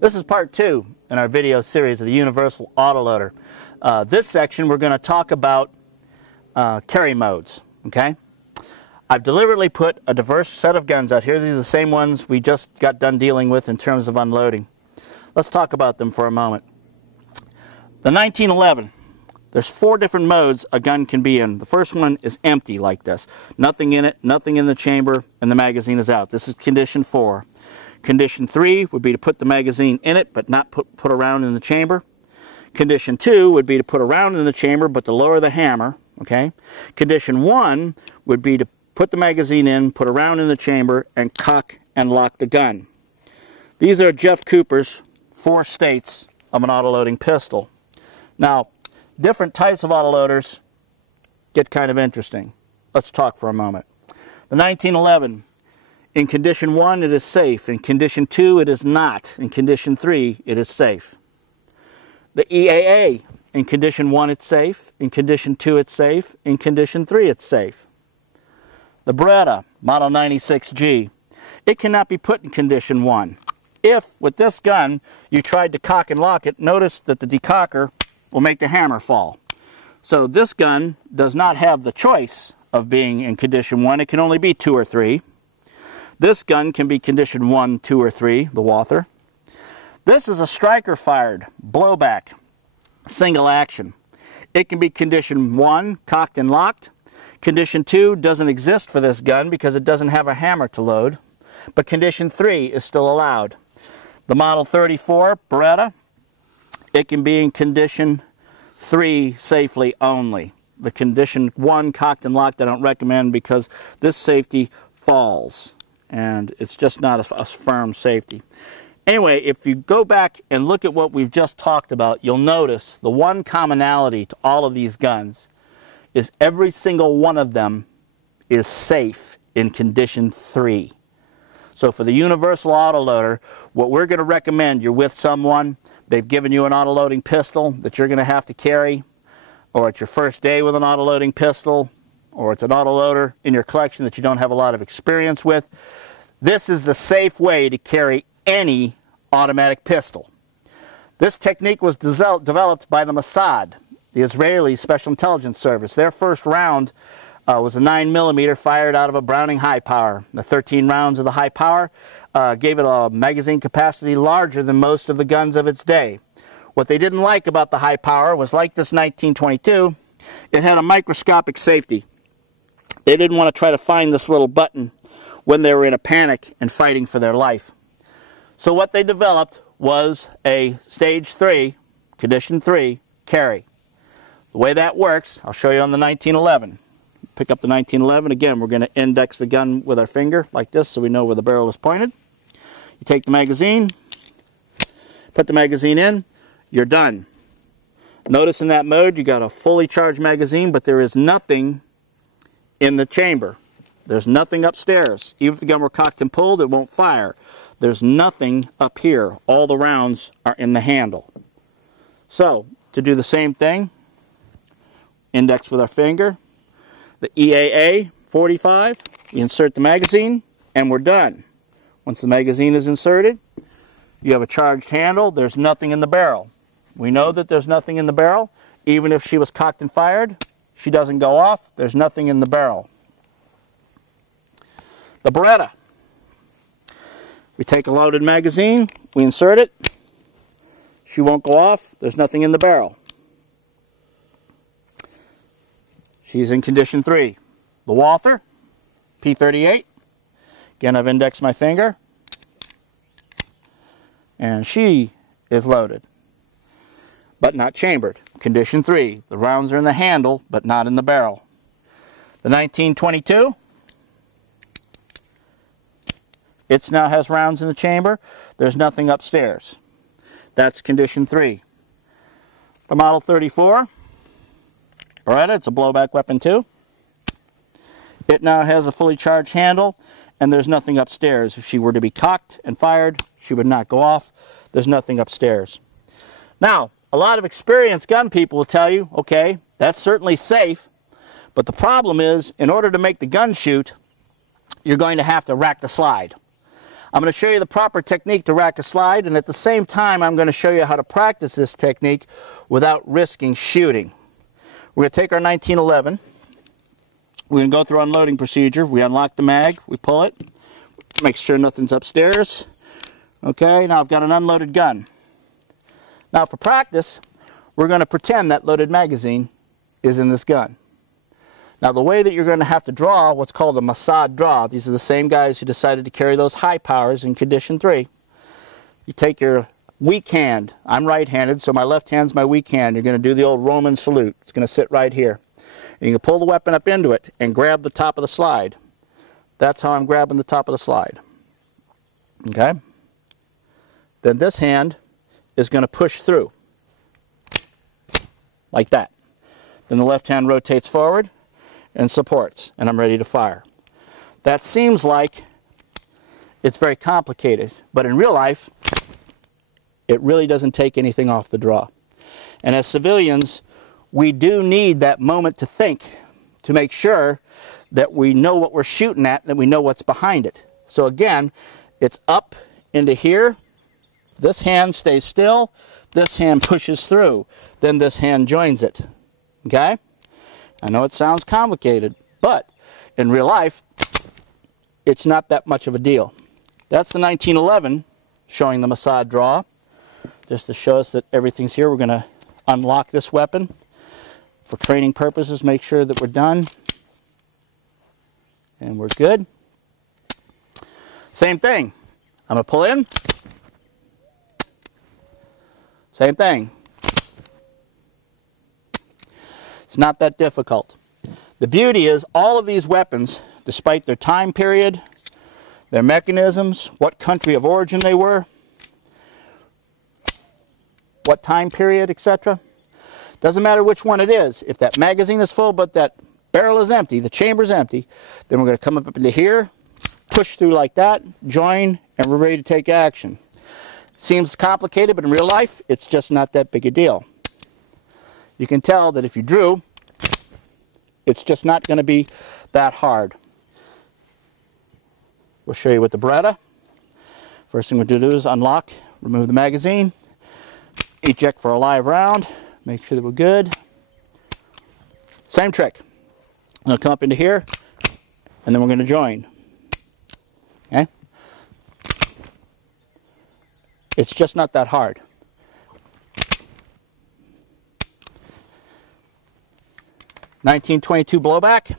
This is part 2 in our video series of the Universal Autoloader. This section we're going to talk about carry modes. Okay? I've deliberately put a diverse set of guns out here. These are the same ones we just got done dealing with in terms of unloading. Let's talk about them for a moment. The 1911. There's 4 different modes a gun can be in. The first one is empty, like this. Nothing in it, nothing in the chamber, and the magazine is out. This is condition 4. Condition 3 would be to put the magazine in it, but not put a round in the chamber. Condition 2 would be to put a round in the chamber, but to lower the hammer. Okay. Condition 1 would be to put the magazine in, put a round in the chamber, and cock and lock the gun. These are Jeff Cooper's 4 states of an autoloading pistol. Now, different types of autoloaders get kind of interesting. Let's talk for a moment. The 1911. In condition 1, it is safe. In condition 2, it is not. In condition 3, it is safe. The EAA. In condition 1, it's safe. In condition 2, it's safe. In condition 3, it's safe. The Beretta, Model 96G. It cannot be put in condition 1. If, with this gun, you tried to cock and lock it, notice that the decocker will make the hammer fall. So this gun does not have the choice of being in condition 1. It can only be 2 or 3. This gun can be condition 1, 2, or 3, the Walther. This is a striker-fired, blowback, single action. It can be condition 1, cocked and locked. Condition 2 doesn't exist for this gun because it doesn't have a hammer to load. But condition 3 is still allowed. The Model 34 Beretta, it can be in condition 3 safely only. The condition 1, cocked and locked, I don't recommend because this safety falls. And it's just not a firm safety. Anyway, if you go back and look at what we've just talked about, you'll notice the one commonality to all of these guns is every single one of them is safe in condition 3. So for the Universal Autoloader, what we're going to recommend, you're with someone, they've given you an autoloading pistol that you're going to have to carry, or it's your first day with an autoloading pistol, or it's an autoloader in your collection that you don't have a lot of experience with. This is the safe way to carry any automatic pistol. This technique was developed by the Mossad, the Israeli Special Intelligence Service. Their first round was a 9mm fired out of a Browning high power. The 13 rounds of the high power gave it a magazine capacity larger than most of the guns of its day. What they didn't like about the high power was, like this 1922, it had a microscopic safety. They didn't want to try to find this little button when they were in a panic and fighting for their life. So what they developed was a stage 3, condition 3, carry. The way that works, I'll show you on the 1911. Pick up the 1911. Again, we're going to index the gun with our finger like this so we know where the barrel is pointed. You take the magazine, put the magazine in, you're done. Notice in that mode you got a fully charged magazine, but there is nothing in the chamber. There's nothing upstairs. Even if the gun were cocked and pulled, it won't fire. There's nothing up here. All the rounds are in the handle. So, to do the same thing, index with our finger, the EAA 45, we insert the magazine, and we're done. Once the magazine is inserted, you have a charged handle. There's nothing in the barrel. We know that there's nothing in the barrel. Even if she was cocked and fired, she doesn't go off. There's nothing in the barrel. The Beretta. We take a loaded magazine, we insert it. She won't go off. There's nothing in the barrel. She's in condition 3. The Walther, P38. Again, I've indexed my finger. And she is loaded, but not chambered. Condition 3. The rounds are in the handle, but not in the barrel. The 1922. It now has rounds in the chamber. There's nothing upstairs. That's condition 3. The Model 34. Beretta, it's a blowback weapon too. It now has a fully charged handle, and there's nothing upstairs. If she were to be cocked and fired, she would not go off. There's nothing upstairs. Now, a lot of experienced gun people will tell you, okay, that's certainly safe, but the problem is, in order to make the gun shoot, you're going to have to rack the slide. I'm going to show you the proper technique to rack a slide, and at the same time I'm going to show you how to practice this technique without risking shooting. We're going to take our 1911. We're going to go through unloading procedure. We unlock the mag, we pull it, make sure nothing's upstairs. Okay, now I've got an unloaded gun. Now for practice, we're going to pretend that loaded magazine is in this gun. Now the way that you're going to have to draw what's called a Mossad draw, these are the same guys who decided to carry those high powers in condition 3. You take your weak hand, I'm right-handed, so my left hand's my weak hand. You're going to do the old Roman salute. It's going to sit right here. And you can pull the weapon up into it and grab the top of the slide. That's how I'm grabbing the top of the slide. Okay? Then this hand is going to push through. Like that. Then the left hand rotates forward and supports, and I'm ready to fire. That seems like it's very complicated, but in real life, it really doesn't take anything off the draw. And as civilians, we do need that moment to think, to make sure that we know what we're shooting at and that we know what's behind it. So again, it's up into here. This hand stays still. This hand pushes through. Then this hand joins it. Okay? I know it sounds complicated, but in real life, it's not that much of a deal. That's the 1911 showing the Mossad draw. Just to show us that everything's here, we're going to unlock this weapon. For training purposes, make sure that we're done. And we're good. Same thing. I'm going to pull in. Same thing. It's not that difficult. The beauty is all of these weapons, despite their time period, their mechanisms, what country of origin they were, what time period, etc. Doesn't matter which one it is. If that magazine is full but that barrel is empty, the chamber's empty, then we're going to come up into here, push through like that, join, and we're ready to take action. Seems complicated, but in real life, it's just not that big a deal. You can tell that if you drew, it's just not going to be that hard. We'll show you with the Beretta. First thing we're going to do is unlock, remove the magazine, eject for a live round, make sure that we're good. Same trick. I'm going to come up into here, and then we're going to join. Okay? It's just not that hard. .1922 blowback,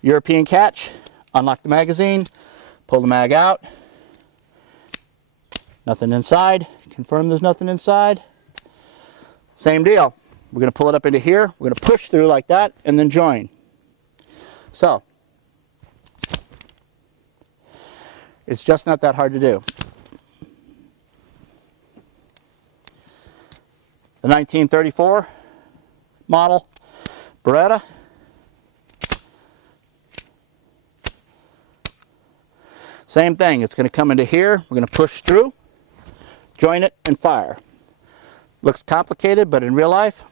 European catch, unlock the magazine, pull the mag out, nothing inside, confirm there's nothing inside. Same deal, we're going to pull it up into here, we're going to push through like that, and then join. So, it's just not that hard to do. The 1934 model Beretta. Same thing, it's going to come into here, we're going to push through, join it, and fire. Looks complicated, but in real life,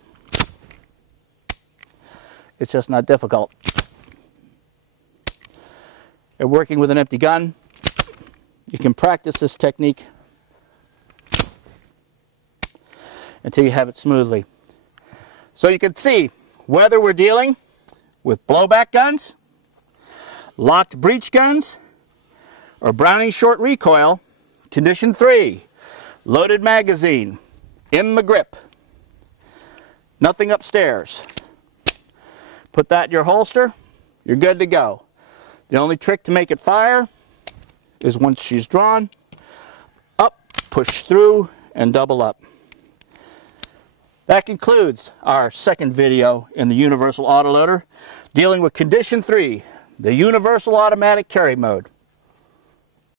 it's just not difficult. And working with an empty gun, you can practice this technique until you have it smoothly. So you can see, whether we're dealing with blowback guns, locked breech guns, or Browning short recoil, condition 3, loaded magazine, in the grip, nothing upstairs. Put that in your holster, you're good to go. The only trick to make it fire is once she's drawn, up, push through, and double up. That concludes our second video in the Universal Autoloader, dealing with Condition 3, the Universal Automatic Carry Mode.